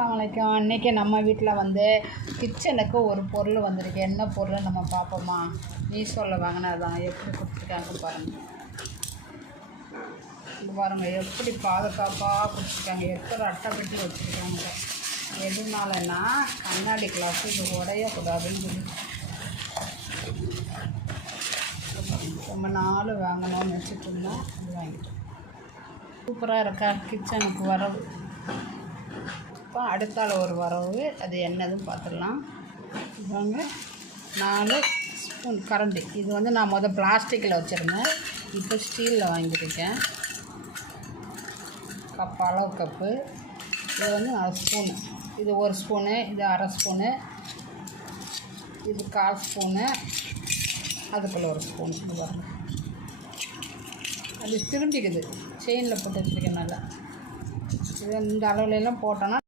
அஸ்ஸலாமு அலைக்கும். இன்றைக்கி நம்ம வீட்டில் வந்து கிச்சனுக்கு ஒரு பொருள் வந்திருக்கு. என்ன பொருள் நம்ம பார்ப்போமா? மீஷோவில் வாங்கினதான் எப்படி கொடுத்துருக்காங்க பாருங்கள். இது பாருங்கள் எப்படி பாதுகாப்பாக கொடுத்துருக்காங்க. எத்தனை அட்டைப்பட்டி வச்சுருக்காங்க. எதுனாலன்னா கண்ணாடி கிளாஸு இது உடையக்கூடாதுன்னு சொல்லி ரொம்ப நாள் வாங்கணும்னு வச்சுட்டு இருந்தோம். இது வாங்கிட்டோம். சூப்பராக இருக்கா கிச்சனுக்கு வரவு. இப்போ அடுத்தால ஒரு வரவு, அது என்னதுன்னு பார்த்துடலாம். இவங்க 4 ஸ்பூன் கரண்டி. இது வந்து நான் பிளாஸ்டிக்கில் வச்சுருந்தேன், இப்போ ஸ்டீலில் வாங்கியிருக்கேன். அளவு கப்பு. இது வந்து 4 ஸ்பூனு. இது 1 ஸ்பூனு, இது அரை ஸ்பூனு, இது 1/4 ஸ்பூனு, அதுக்குள்ளே 1 ஸ்பூன். இது பாருங்கள், அது திரும்பிக்குது. செயினில் போட்டு வச்சுருக்கேன் நல்லா. இது இந்த அளவுலெல்லாம் போட்டோன்னா